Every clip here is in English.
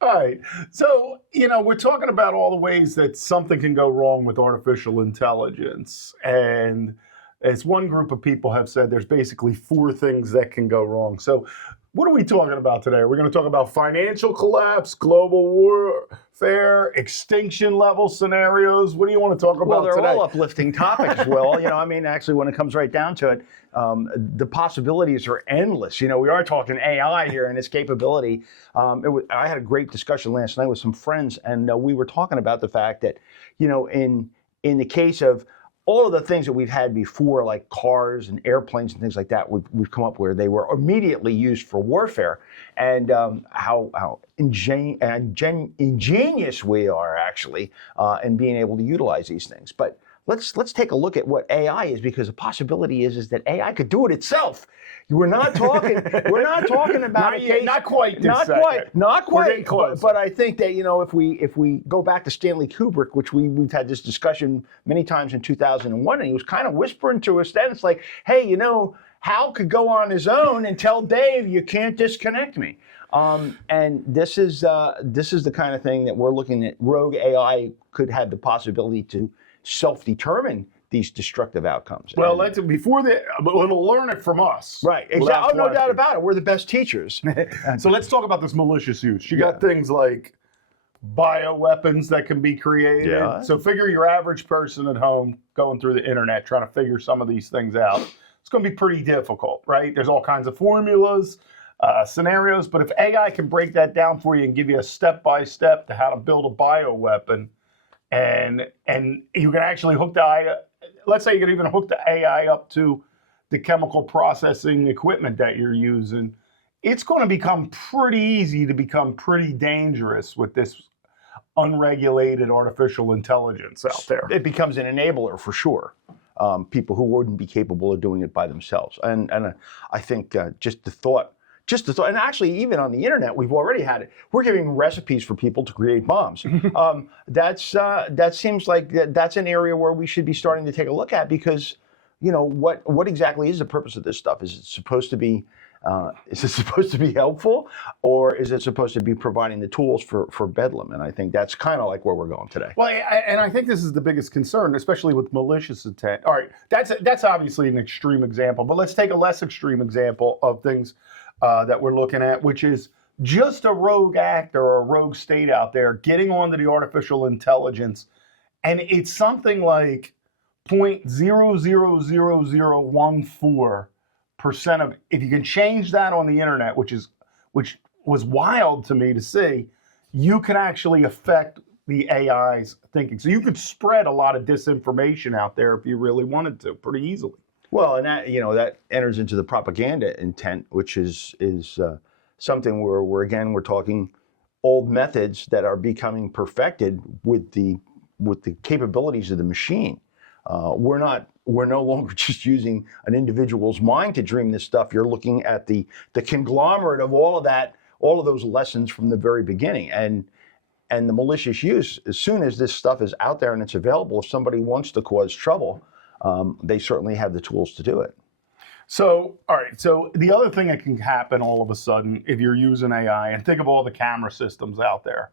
All right. So, we're talking about all the ways that something can go wrong with artificial intelligence. And as one group of people have said, there's basically 4 things that can go wrong. So what are we talking about today? We're going to talk about financial collapse, global warfare, extinction level scenarios. What do you want to talk about today? Well, they're all uplifting topics, Will. Actually, when it comes right down to it, the possibilities are endless. We are talking AI here and its capability. I had a great discussion last night with some friends, and we were talking about the fact that, in the case of all of the things that we've had before, like cars and airplanes and things like that, we've come up where they were immediately used for warfare, and how ingenious we are actually in being able to utilize these things. But let's take a look at what AI is, because the possibility is that AI could do it itself. We're not talking about not quite. Not We're getting quite. close. But I think that if we go back to Stanley Kubrick, which we've had this discussion many times in 2001, and he was kind of whispering to us then, it's like, hey, Hal could go on his own and tell Dave, you can't disconnect me. And this is the kind of thing that we're looking at. Rogue AI could have the possibility to self-determine these destructive outcomes. Well, but it'll learn it from us. Right, exactly. Oh, no doubt about it. We're the best teachers. So let's talk about this malicious use. You got things like bioweapons that can be created. Yeah. So figure your average person at home going through the internet trying to figure some of these things out. It's going to be pretty difficult, right? There's all kinds of formulas, scenarios, but if AI can break that down for you and give you a step-by-step to how to build a bioweapon, and you can actually hook let's say you can even hook the AI up to the chemical processing equipment that you're using, it's going to become pretty easy to become pretty dangerous with this unregulated artificial intelligence out there. It becomes an enabler for sure. People who wouldn't be capable of doing it by themselves. And I think just the thought, and actually even on the internet, we've already had it. We're giving recipes for people to create bombs. That seems like that's an area where we should be starting to take a look at, because, what exactly is the purpose of this stuff? Is it supposed to be helpful, or is it supposed to be providing the tools for bedlam? And I think that's kind of like where we're going today. Well, and I think this is the biggest concern, especially with malicious intent. All right, that's obviously an extreme example, but let's take a less extreme example of things that we're looking at, which is just a rogue actor or a rogue state out there getting onto the artificial intelligence, and it's something like 0.00014% of, if you can change that on the internet, which was wild to me to see, you can actually affect the AI's thinking. So you could spread a lot of disinformation out there if you really wanted to, pretty easily. Well, and that enters into the propaganda intent, which is something where we're talking old methods that are becoming perfected with the capabilities of the machine. We're no longer just using an individual's mind to dream this stuff. You're looking at the conglomerate of all of those lessons from the very beginning, and the malicious use. As soon as this stuff is out there and it's available, if somebody wants to cause trouble, they certainly have the tools to do it. So, all right. So the other thing that can happen all of a sudden, if you're using AI, and think of all the camera systems out there,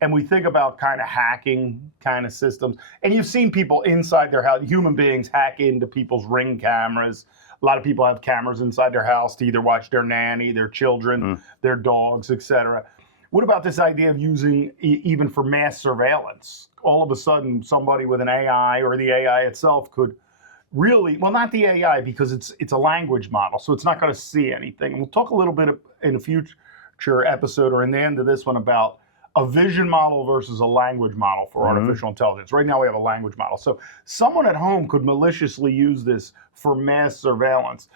and we think about kind of hacking kind of systems, and you've seen people inside their house, human beings hack into people's Ring cameras. A lot of people have cameras inside their house to either watch their nanny, their children, their dogs, etc. What about this idea of using even for mass surveillance? All of a sudden, somebody with an AI or the AI itself could really, well, not the AI, because it's a language model, so it's not going to see anything. We'll talk a little bit in a future episode or in the end of this one about a vision model versus a language model for artificial intelligence. Right now we have a language model. So someone at home could maliciously use this for mass surveillance.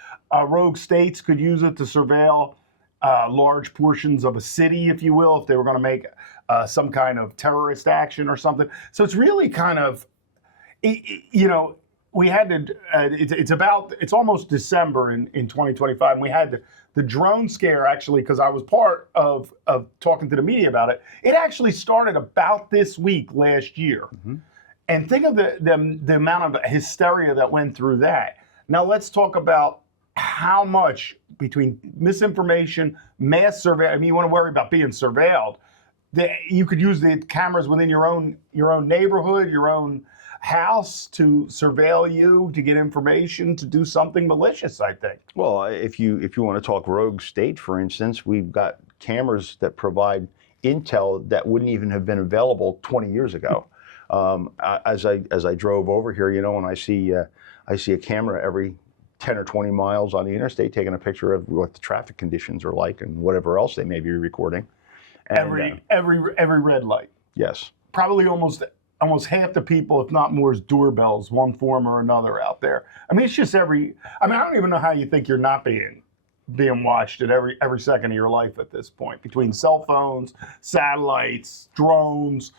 Rogue states could use it to surveil large portions of a city, if you will, if they were going to make some kind of terrorist action or something. So it's really kind of, we had to, it's almost December in 2025, and we had the drone scare, actually, because I was part of talking to the media about it. It actually started about this week last year. And think of the amount of hysteria that went through that. Now let's talk about how much between misinformation, mass surveillance. I mean, you want to worry about being surveilled. You could use the cameras within your own neighborhood, your own house to surveil you, to get information, to do something malicious, I think. Well, if you want to talk rogue state, for instance, we've got cameras that provide intel that wouldn't even have been available 20 years ago. As I drove over here, and I see a camera every 10 or 20 miles on the interstate taking a picture of what the traffic conditions are like and whatever else they may be recording. And, every red light. Yes. Probably almost half the people, if not more, is doorbells, one form or another out there. I mean, it's just I don't even know how you think you're not being watched at every second of your life at this point, between cell phones, satellites, drones,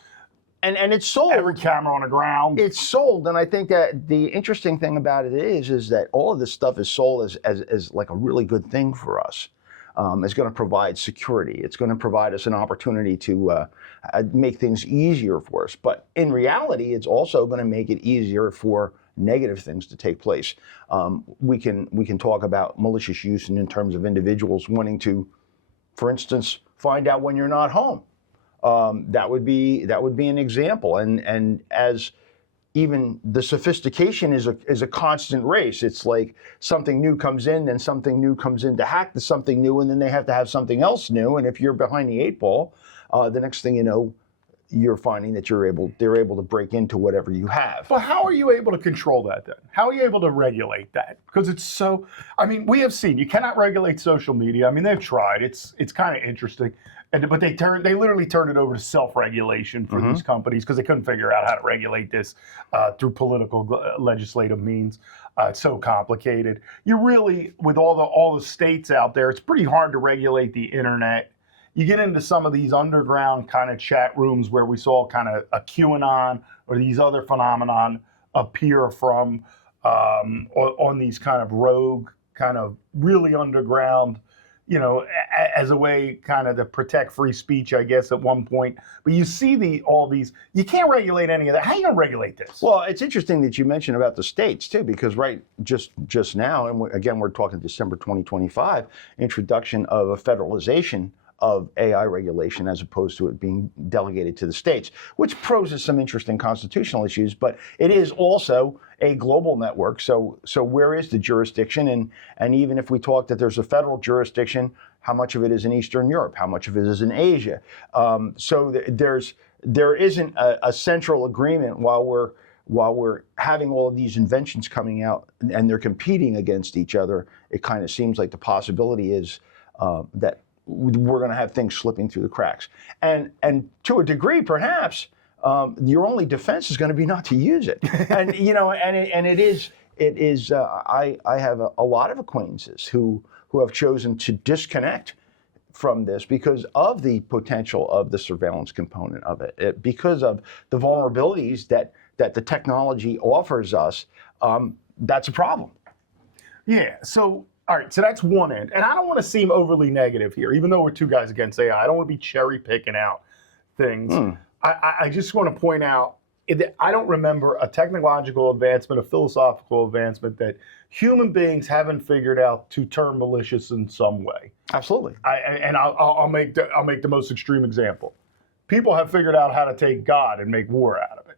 and it's sold. Every camera on the ground. It's sold, and I think that the interesting thing about it is that all of this stuff is sold as like a really good thing for us. It's going to provide security. It's going to provide us an opportunity to make things easier for us. But in reality, it's also going to make it easier for negative things to take place. We can talk about malicious use in terms of individuals wanting to, for instance, find out when you're not home. That would be an example. And as even the sophistication is a constant race. It's like something new comes in, then something new comes in to hack to something new, and then they have to have something else new. And if you're behind the eight ball, the next thing you know, you're finding that they're able to break into whatever you have. But how are you able to control that then? How are you able to regulate that? Because it's so, I mean, we have seen, you cannot regulate social media. I mean, they've tried. It's kind of interesting. But they literally turned it over to self-regulation for these companies because they couldn't figure out how to regulate this through political legislative means. It's so complicated. You really, with all the states out there, it's pretty hard to regulate the internet. You get into some of these underground kind of chat rooms where we saw kind of a QAnon or these other phenomenon appear from on these kind of rogue, kind of really underground, as a way kind of to protect free speech, I guess, at one point. But you see all these, you can't regulate any of that. How are you going to regulate this? Well, it's interesting that you mentioned about the states, too, because just now, and again, we're talking December 2025, introduction of a federalization of AI regulation as opposed to it being delegated to the states, which poses some interesting constitutional issues, but it is also a global network. So where is the jurisdiction? And even if we talk that there's a federal jurisdiction, how much of it is in Eastern Europe? How much of it is in Asia? So there isn't a central agreement while we're having all of these inventions coming out and they're competing against each other. It kind of seems like the possibility is that we're going to have things slipping through the cracks. And to a degree, perhaps, your only defense is going to be not to use it. And, it is, I have a lot of acquaintances who have chosen to disconnect from this because of the potential of the surveillance component of it because of the vulnerabilities that the technology offers us. That's a problem. Yeah, so all right, so that's one end. And I don't want to seem overly negative here, even though we're two guys against AI. I don't want to be cherry picking out things. I just want to point out that I don't remember a technological advancement, a philosophical advancement that human beings haven't figured out to turn malicious in some way. Absolutely. I'll make the most extreme example. People have figured out how to take God and make war out of it.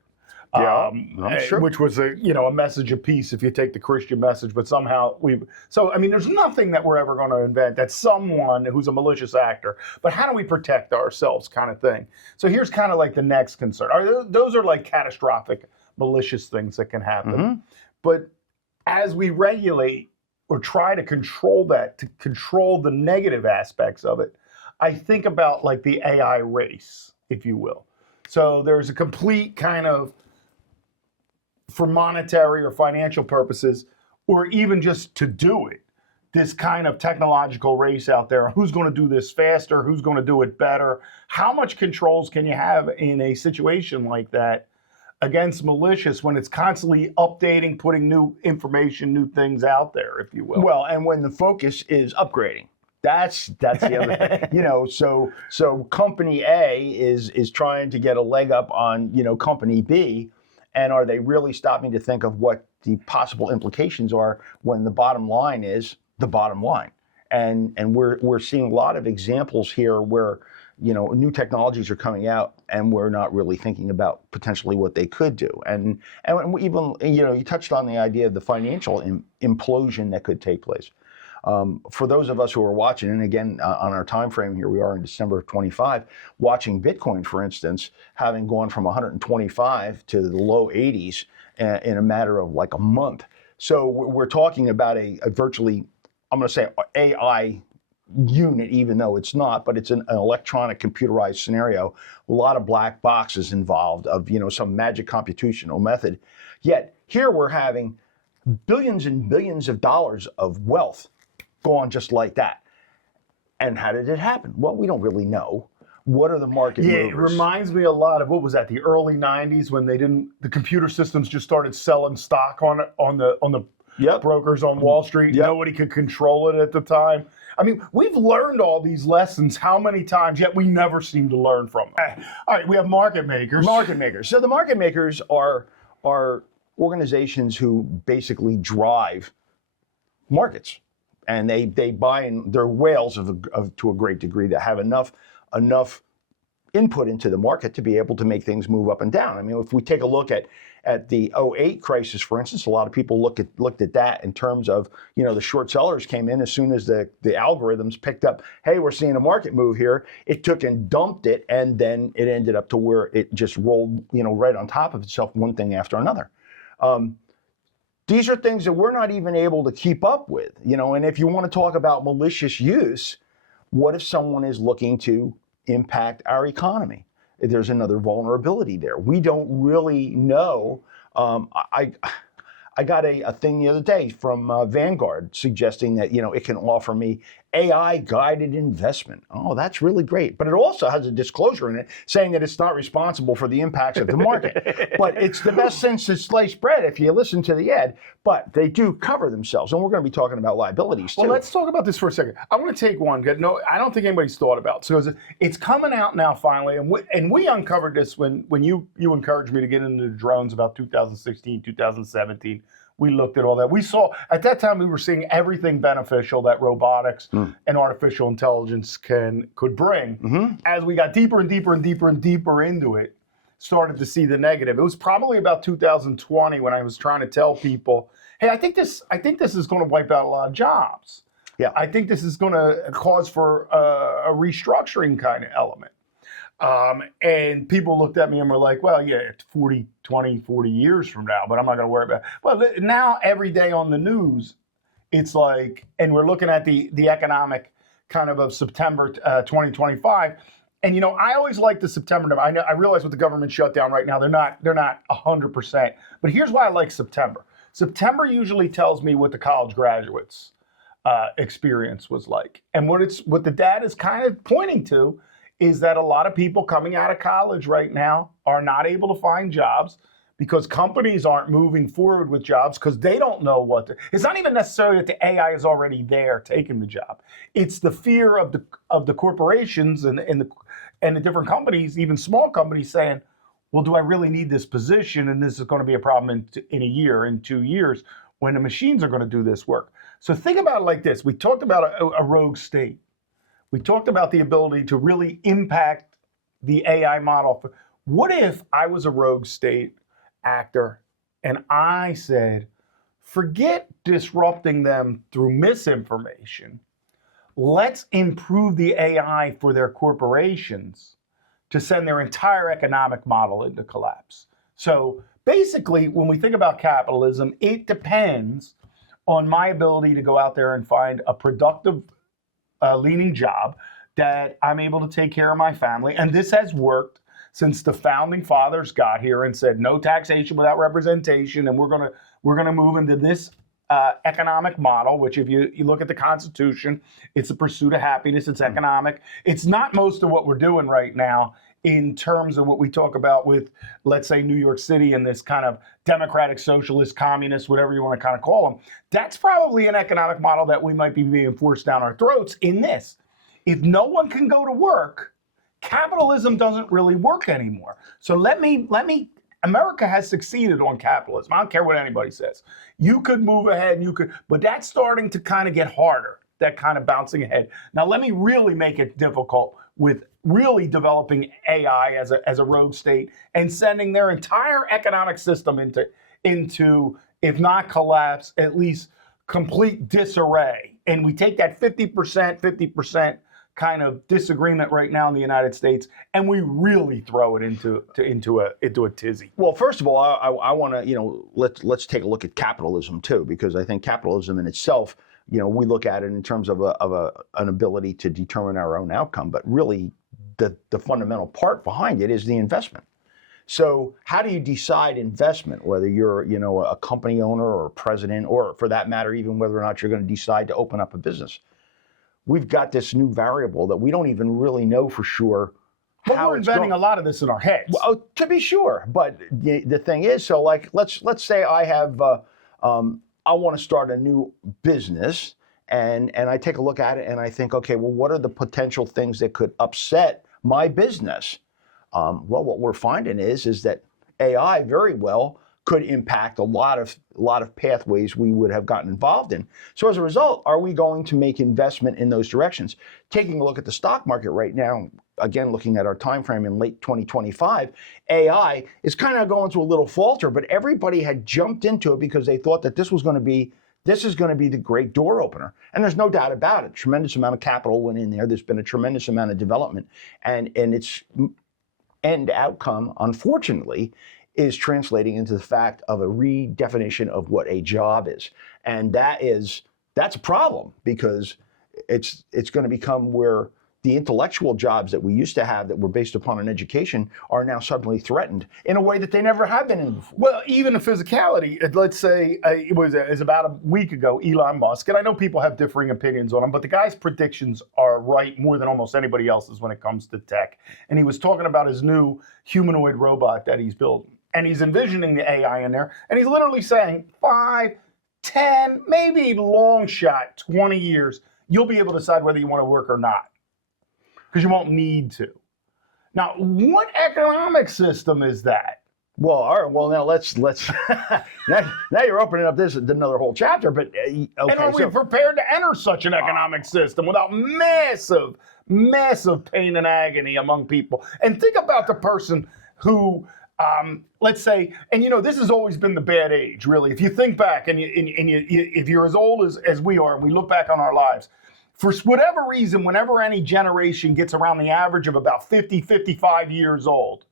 Yeah, I'm sure. Which was a message of peace if you take the Christian message, but somehow there's nothing that we're ever going to invent that's someone who's a malicious actor, but how do we protect ourselves kind of thing? So here's kind of like the next concern. Those are like catastrophic malicious things that can happen. But as we regulate or try to control that, to control the negative aspects of it, I think about like the AI race, if you will. So there's a complete kind of, for monetary or financial purposes, or even just to do it, this kind of technological race out there. Who's going to do this faster? Who's going to do it better? How much controls can you have in a situation like that against malicious when it's constantly updating, putting new information, new things out there, if you will? Well, and when the focus is upgrading. That's the other thing. So company A is trying to get a leg up on, company B. And are they really stopping to think of what the possible implications are when the bottom line is the bottom line? And we're seeing a lot of examples here where, new technologies are coming out and we're not really thinking about potentially what they could do. And even, you touched on the idea of the financial implosion that could take place. For those of us who are watching, and again, on our time frame here, we are in December of 25, watching Bitcoin, for instance, having gone from 125 to the low 80s in a matter of like a month. So we're talking about a virtually, I'm going to say AI unit, even though it's not, but it's an electronic computerized scenario, a lot of black boxes involved of, some magic computational method. Yet here we're having billions and billions of dollars of wealth gone just like that. And how did it happen? Well, we don't really know. What are the market movers? It reminds me a lot of, what was that, the early 90s when the computer systems just started selling stock on the Yep. brokers on Wall Street. Yep. Nobody could control it at the time. I mean, we've learned all these lessons how many times, yet we never seem to learn from them. All right, we have market makers. Market makers. So the market makers are organizations who basically drive markets. And they buy in, they're whales to a great degree that have enough input into the market to be able to make things move up and down. I mean, if we take a look at the '08 crisis, for instance, a lot of people looked at that in terms of, the short sellers came in as soon as the algorithms picked up, hey, we're seeing a market move here. It took and dumped it, and then it ended up to where it just rolled, right on top of itself, one thing after another. These are things that we're not even able to keep up with, and if you want to talk about malicious use, what if someone is looking to impact our economy? There's another vulnerability there. We don't really know. I got a thing the other day from Vanguard suggesting that, it can offer me AI guided investment. Oh, that's really great. But it also has a disclosure in it saying that it's not responsible for the impacts of the market. But it's the best sense to slice bread if you listen to the ad. But they do cover themselves. And we're going to be talking about liabilities too. Well, let's talk about this for a second. I want to take one. No, I don't think anybody's thought about it. So it's coming out now finally. And we uncovered this when you encouraged me to get into drones about 2016, 2017. We looked at all that. We saw, at that time, we were seeing everything beneficial that robotics and artificial intelligence could bring. Mm-hmm. As we got deeper and deeper and deeper and deeper into it, started to see the negative. It was probably about 2020 when I was trying to tell people, hey, I think this is going to wipe out a lot of jobs. Yeah. I think this is going to cause for a restructuring kind of element. And people looked at me and were like, well, yeah, it's 40 years from now, but I'm not going to worry about it. Well, now every day on the news, it's like, and we're looking at the economic kind of September 2025. And, I always like the September number. I realize with the government shutdown right now, they're not 100%. But here's why I like September. September usually tells me what the college graduates experience was like. And what the data is kind of pointing to is that a lot of people coming out of college right now are not able to find jobs because companies aren't moving forward with jobs because they don't know it's not even necessarily that the AI is already there taking the job. It's the fear of the corporations and the different companies, even small companies, saying, well, do I really need this position? And this is going to be a problem in a year, in 2 years, when the machines are going to do this work. So think about it like this. We talked about a rogue state. We talked about the ability to really impact the AI model. What if I was a rogue state actor and I said, forget disrupting them through misinformation. Let's improve the AI for their corporations to send their entire economic model into collapse. So basically, when we think about capitalism, it depends on my ability to go out there and find a productive leaning job that I'm able to take care of my family. And this has worked since the founding fathers got here and said no taxation without representation, and we're gonna move into this economic model, which if you look at the Constitution, it's the pursuit of happiness, it's economic. It's not most of what we're doing right now in terms of what we talk about with, let's say, New York City and this kind of democratic, socialist, communist, whatever you want to kind of call them. That's probably an economic model that we might be being forced down our throats in this. If no one can go to work, capitalism doesn't really work anymore. So let me America has succeeded on capitalism. I don't care what anybody says. You could move ahead, and but that's starting to kind of get harder, that kind of bouncing ahead. Now, let me really make it difficult with really developing AI as a rogue state and sending their entire economic system into if not collapse, at least complete disarray. And we take that 50% kind of disagreement right now in the United States, and we really throw it into a tizzy. Well, first of all, I want to, let's take a look at capitalism too, because I think capitalism in itself, we look at it in terms of an ability to determine our own outcome, but really the fundamental part behind it is the investment. So how do you decide investment, whether you're, a company owner or a president, or for that matter, even whether or not you're going to decide to open up a business? We've got this new variable that we don't even really know for sure. Well, we're inventing a lot of this in our heads. Well, to be sure, but the thing is, so like let's say I have I want to start a new business, and I take a look at it and I think, okay, well, what are the potential things that could upset my business? Well, what we're finding is that AI very well could impact a lot of pathways we would have gotten involved in. So as a result, are we going to make investment in those directions? Taking a look at the stock market right now, again, looking at our time frame in late 2025, AI is kind of going through a little falter, but everybody had jumped into it because they thought that this is going to be the great door opener. And there's no doubt about it. Tremendous amount of capital went in there. There's been a tremendous amount of development. And its end outcome, unfortunately, is translating into the fact of a redefinition of what a job is. And that's a problem, because it's going to become where the intellectual jobs that we used to have that were based upon an education are now suddenly threatened in a way that they never have been in before. Well, even the physicality, let's say it was about a week ago, Elon Musk, and I know people have differing opinions on him, but the guy's predictions are right more than almost anybody else's when it comes to tech. And he was talking about his new humanoid robot that he's building. And he's envisioning the AI in there, and he's literally saying 5, 10, maybe long shot, 20 years, you'll be able to decide whether you want to work or not, because you won't need to. Now, what economic system is that? Well, all right. Well, now let's now you're opening up another whole chapter. But okay, and are we prepared to enter such an economic system without massive pain and agony among people? And think about the person who, let's say, and this has always been the bad age, really. If you think back, and if you're as old as we are, and we look back on our lives, for whatever reason, whenever any generation gets around the average of about 50, 55 years old,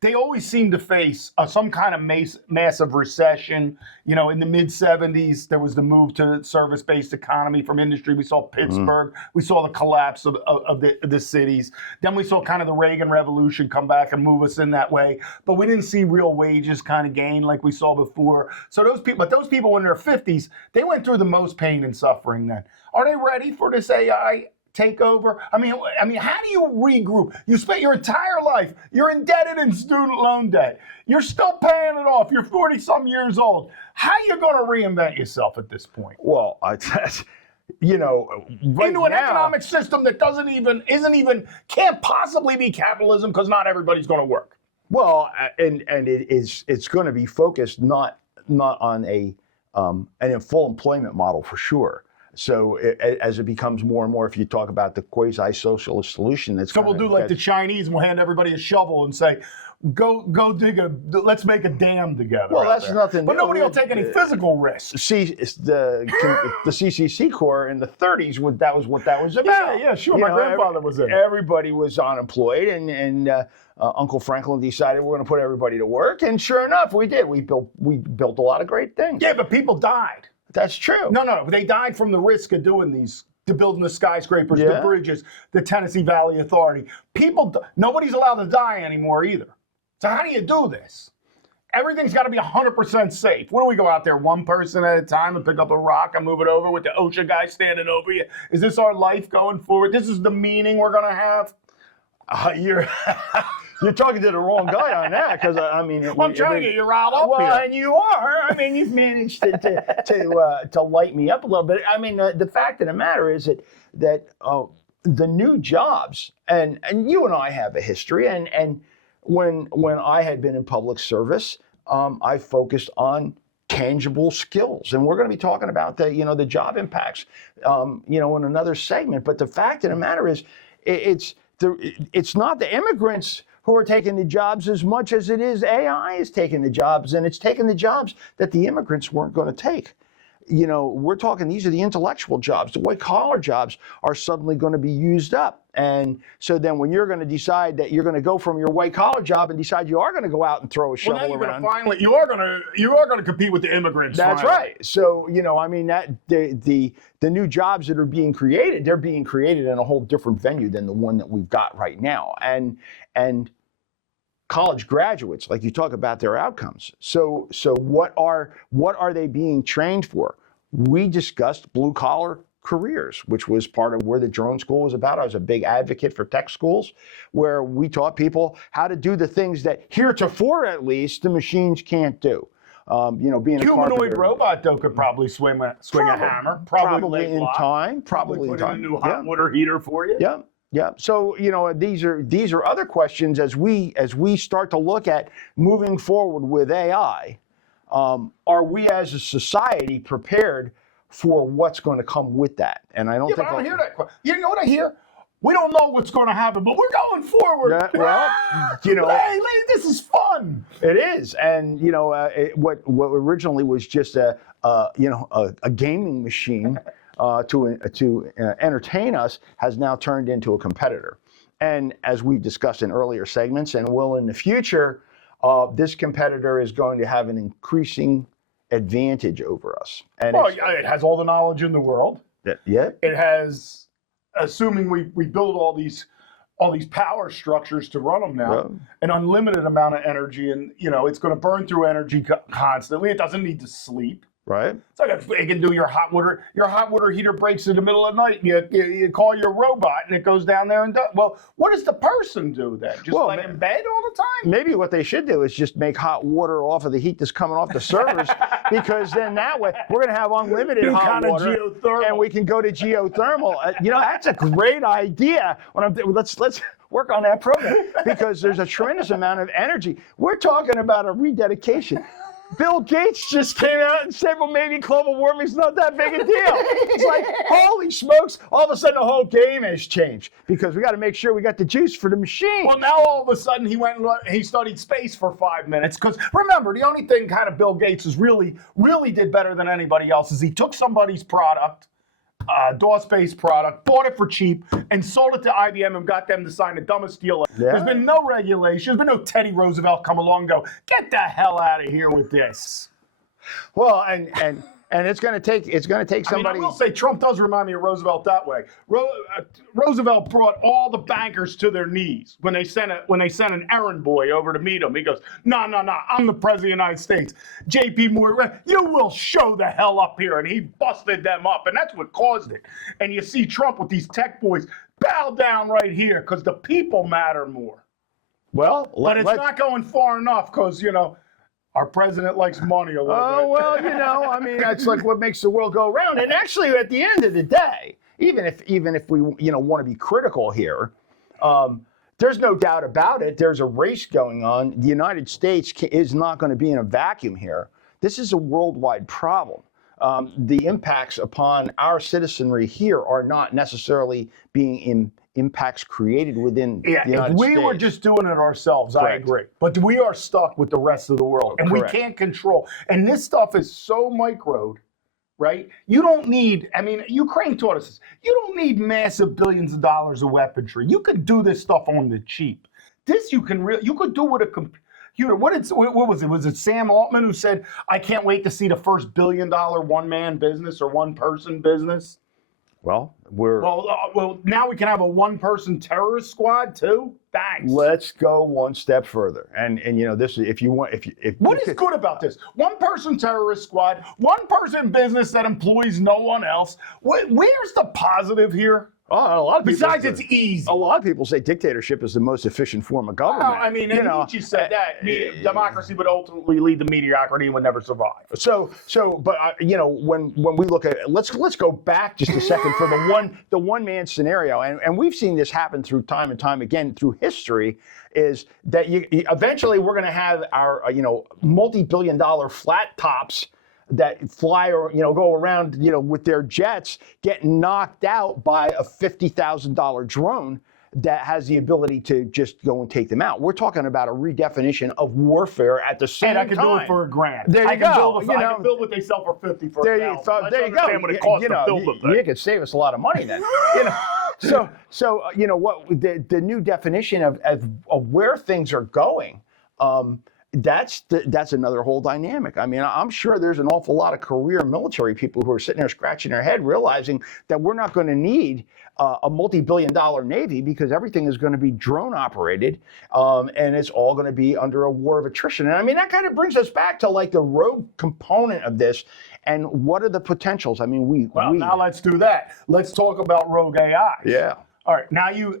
they always seem to face some kind of massive recession. In the mid-'70s, there was the move to service-based economy from industry. We saw Pittsburgh. We saw the collapse of the cities. Then we saw kind of the Reagan Revolution come back and move us in that way. But we didn't see real wages kind of gain like we saw before. So those people in their 50s, they went through the most pain and suffering then. Are they ready for this AI takeover? I mean, how do you regroup? You spent your entire life, you're indebted in student loan debt. You're still paying it off. You're 40-some years old. How are you going to reinvent yourself at this point? Well, right into an economic system that can't possibly be capitalism, because not everybody's going to work. Well, and it's going to be focused not on a full employment model for sure. So as it becomes more and more, if you talk about the quasi-socialist solution, we'll do like the Chinese, and we'll hand everybody a shovel and say, go let's make a dam together. Well, that's nothing. But nobody will take any physical risks. See, the CCC Corps in the 30s, that was what that was about. Yeah, sure. My grandfather was in it. Everybody was unemployed, and Uncle Franklin decided we're going to put everybody to work, and sure enough, we did. We built a lot of great things. Yeah, but people died. That's true. No, they died from the risk of doing to building the skyscrapers, the bridges, the Tennessee Valley Authority. Nobody's allowed to die anymore either. So how do you do this? Everything's got to be 100% safe. What do we go out there, one person at a time, and pick up a rock and move it over with the OSHA guy standing over you? Is this our life going forward? This is the meaning we're going to have? You're talking to the wrong guy on that, because I'm trying to get you riled up here. And you are. You've managed to light me up a little bit. The fact of the matter is that the new jobs, and you and I have a history, and when I had been in public service, I focused on tangible skills, and we're going to be talking about the job impacts, in another segment. But the fact of the matter is, it's not the immigrants who are taking the jobs as much as it is AI is taking the jobs, and it's taking the jobs that the immigrants weren't going to take. We're talking, these are the intellectual jobs. The white collar jobs are suddenly going to be used up. And so then when you're going to decide that you're going to go from your white collar job and decide you are going to go out and throw a shovel around. You are going to compete with the immigrants. That's finally. right. So, that the new jobs that are being created, they're being created in a whole different venue than the one that we've got right now. And college graduates, like you talk about their outcomes. So what are they being trained for? We discussed blue collar careers, which was part of where the drone school was about. I was a big advocate for tech schools, where we taught people how to do the things that heretofore, at least, the machines can't do. Being a humanoid robot though could probably swing a hammer, probably in time, probably put in a new hot water heater for you. Yeah. Yeah. So, these are other questions as we start to look at moving forward with AI. Are we as a society prepared for what's going to come with that? And I don't think I don't hear that. You know what I hear? We don't know what's going to happen, but we're going forward. Hey, this is fun. It is, and what originally was just a gaming machine to entertain us has now turned into a competitor. And as we've discussed in earlier segments, and will in the future, this competitor is going to have an increasing advantage over us. And it has all the knowledge in the world. Yeah. It has, assuming we build all these power structures to run them now, an unlimited amount of energy, and it's going to burn through energy constantly. It doesn't need to sleep. Right. It's like it can do your hot water. Your hot water heater breaks in the middle of the night. You call your robot and it goes down there and does. Well, what does the person do then? Just lay in bed all the time? Maybe what they should do is just make hot water off of the heat that's coming off the servers, because then that way we're going to have unlimited hot water, and we can go to geothermal. That's a great idea. Let's work on that program, because there's a tremendous amount of energy. We're talking about a rededication. Bill Gates just came out and said, well, maybe global warming's not that big a deal. It's like, holy smokes, all of a sudden the whole game has changed, because we got to make sure we got the juice for the machine. Well, now all of a sudden he went and he studied space for 5 minutes, because remember, the only thing kind of Bill Gates is really did better than anybody else is he took somebody's product, DOS-based product, bought it for cheap, and sold it to IBM and got them to sign the dumbest deal. Yeah. There's been no regulation. There's been no Teddy Roosevelt come along and go, get the hell out of here with this. Well, and it's going to take somebody. I will say Trump does remind me of Roosevelt that way. Roosevelt brought all the bankers to their knees when they sent an errand boy over to meet him. He goes, no, I'm the president of the United States. J.P. Morgan, you will show the hell up here, and he busted them up, and that's what caused it. And you see Trump with these tech boys bow down right here because the people matter more. Well, but it's not going far enough because our president likes money a little bit. Oh, well, that's like what makes the world go round. And actually, at the end of the day, even if we want to be critical here, there's no doubt about it. There's a race going on. The United States is not going to be in a vacuum here. This is a worldwide problem. The impacts upon our citizenry here are not necessarily being impacts created within the United States. If we were just doing it ourselves, Correct. I agree. But we are stuck with the rest of the world, and Correct. we can't control. And this stuff is so microed, right? You don't need, Ukraine taught us this. You don't need massive billions of dollars of weaponry. You could do this stuff on the cheap. This you could do with a computer. What was it? Was it Sam Altman who said, I can't wait to see the first $1 billion one-man business or one-person business? Well, now we can have a one-person terrorist squad too. Thanks. Let's go one step further, and this is what is good about this? One-person terrorist squad, one-person business that employs no one else. Where's the positive here? Oh, a lot of people. Besides, it's easy. A lot of people say dictatorship is the most efficient form of government. Well, I mean, and Nietzsche said that democracy would ultimately lead to mediocrity and would never survive. But when we look at it, let's go back just a second for the one man scenario, and we've seen this happen through time and time again through history. Is that eventually we're going to have our multi-billion-dollar flat tops that fly or go around with their jets get knocked out by a $50,000 drone that has the ability to just go and take them out. We're talking about a redefinition of warfare at the same time. And I can do it for $1,000. There you go. I can build what they sell for 50 for there $1,000. There you go. What it costs to build the thing. You could save us a lot of money then. So what the new definition of where things are going. That's another whole dynamic. I mean, I'm sure there's an awful lot of career military people who are sitting there scratching their head, realizing that we're not going to need a multi-billion-dollar Navy because everything is going to be drone operated, and it's all going to be under a war of attrition. And I mean, that kind of brings us back to like the rogue component of this, and what are the potentials? I mean, now let's do that. Let's talk about rogue AI. Yeah. All right,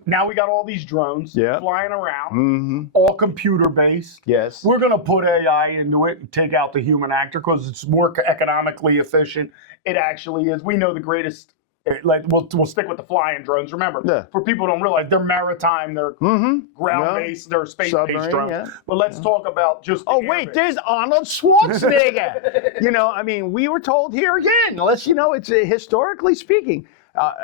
now we got all these drones flying around, all computer based. Yes. We're going to put AI into it and take out the human actor because it's more economically efficient. It actually is. We know the greatest. We'll stick with the flying drones. Remember, for people who don't realize, they're maritime, they're ground based, they're space based drones. Yeah. But let's talk about just. There's Arnold Schwarzenegger. I mean, we were told here again. It's historically speaking.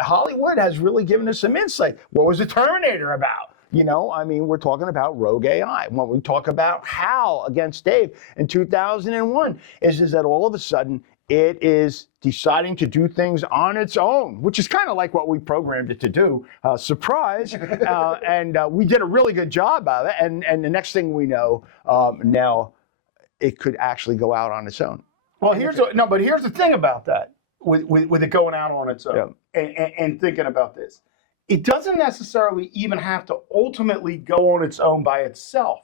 Hollywood has really given us some insight. What was the Terminator about? I mean, we're talking about rogue AI. When we talk about HAL against Dave in 2001, is that all of a sudden it is deciding to do things on its own, which is kind of like what we programmed it to do. Surprise. And we did a really good job of it. And the next thing we know, now it could actually go out on its own. Well, here's the thing about that. With it going out on its own and thinking about this. It doesn't necessarily even have to ultimately go on its own by itself.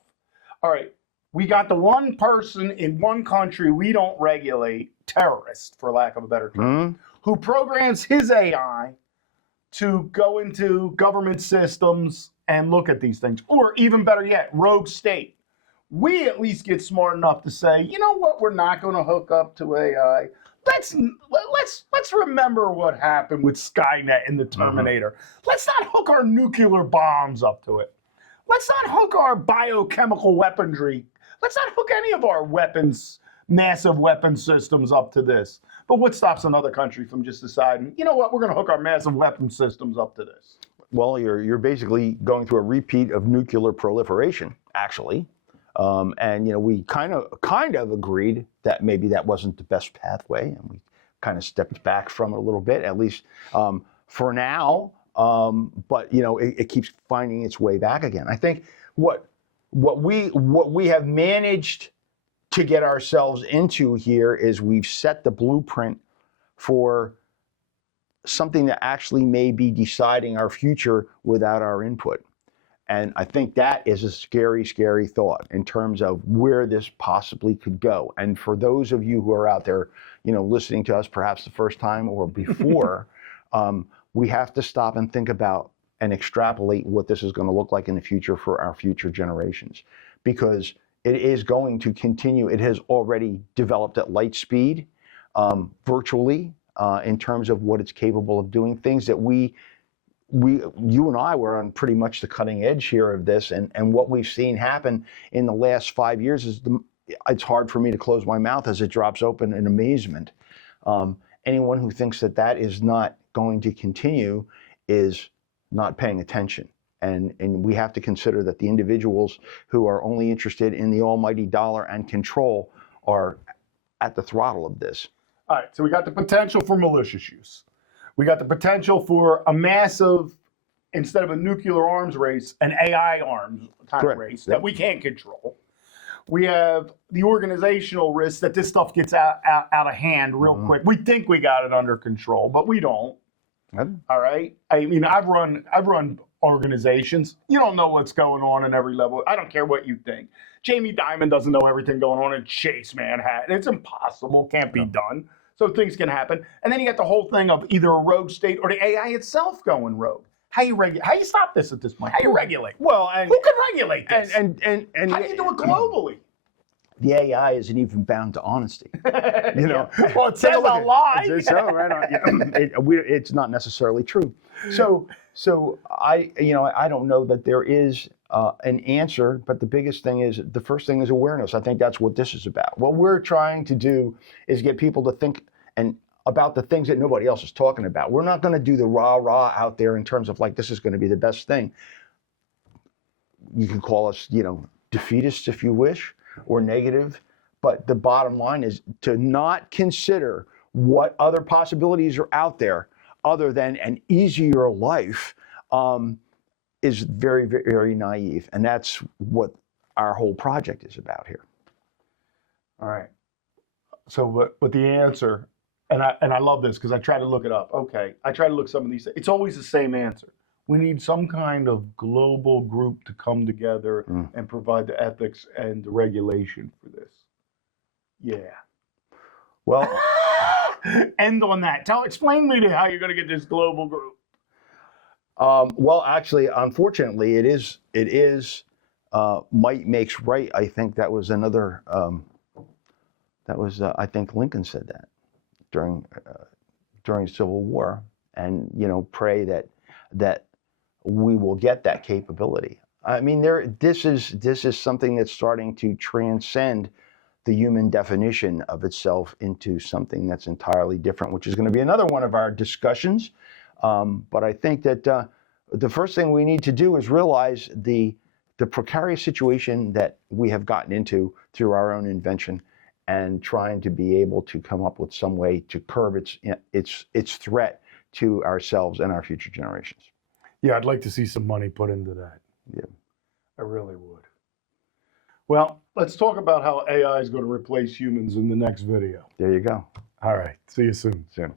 All right, we got the one person in one country we don't regulate, terrorist, for lack of a better term, who programs his AI to go into government systems and look at these things. Or even better yet, rogue state. We at least get smart enough to say, you know what, we're not going to hook up to AI. Let's remember what happened with Skynet and the Terminator. Let's not hook our nuclear bombs up to it. Let's not hook our biochemical weaponry. Let's not hook any of our weapons, massive weapon systems up to this. But what stops another country from just deciding, you know what, we're going to hook our massive weapon systems up to this? Well, you're basically going through a repeat of nuclear proliferation, actually. And we kind of agreed that maybe that wasn't the best pathway, and we kind of stepped back from it a little bit, at least for now. But it keeps finding its way back again. I think what we have managed to get ourselves into here is we've set the blueprint for something that actually may be deciding our future without our input. And I think that is a scary, scary thought in terms of where this possibly could go. And for those of you who are out there, listening to us perhaps the first time or before, we have to stop and think about and extrapolate what this is going to look like in the future for our future generations. Because it is going to continue. It has already developed at light speed, virtually, in terms of what it's capable of doing. Things that you and I were on pretty much the cutting edge here of this, and what we've seen happen in the last 5 years is it's hard for me to close my mouth as it drops open in amazement. Anyone who thinks that is not going to continue is not paying attention. And we have to consider that the individuals who are only interested in the almighty dollar and control are at the throttle of this. All right, so we got the potential for malicious use. We got the potential for a massive, instead of a nuclear arms race, an AI arms kind of race that we can't control. We have the organizational risk that this stuff gets out of hand real quick. We think we got it under control, but we don't. All right. I mean, I've run organizations. You don't know what's going on in every level. I don't care what you think. Jamie Dimon doesn't know everything going on in Chase Manhattan. It's impossible. Can't be done. So things can happen. And then you got the whole thing of either a rogue state or the AI itself going rogue. How you stop this at this point? How you regulate? Well, and Who can regulate this? and How do you do it globally? the AI isn't even bound to honesty. You know, Well, it says a lie. It's so right on. It's not necessarily true. So I don't know that there is an answer, but the first thing is awareness. I think that's what this is about. What we're trying to do is get people to think about the things that nobody else is talking about. We're not going to do the rah out there in terms of like this is going to be the best thing. You can call us, defeatists if you wish, or negative, but the bottom line is to not consider what other possibilities are out there other than an easier life is very, very, very naive. And that's what our whole project is about here. All right. So, but the answer, and I love this because I try to look it up. Okay, I try to look some of these. It's always the same answer. We need some kind of global group to come together and provide the ethics and the regulation for this. Yeah. Well, end on that. Explain me to how you're going to get this global group. well, actually, unfortunately, it is might makes right. I think that was another. I think Lincoln said that during Civil War, and pray that we will get that capability. I mean, this is something that's starting to transcend the human definition of itself into something that's entirely different, which is going to be another one of our discussions. But I think that the first thing we need to do is realize the precarious situation that we have gotten into through our own invention, and trying to be able to come up with some way to curb its threat to ourselves and our future generations. Yeah, I'd like to see some money put into that. Yeah. I really would. Well, let's talk about how AI is going to replace humans in the next video. There you go. All right. See you soon. Soon.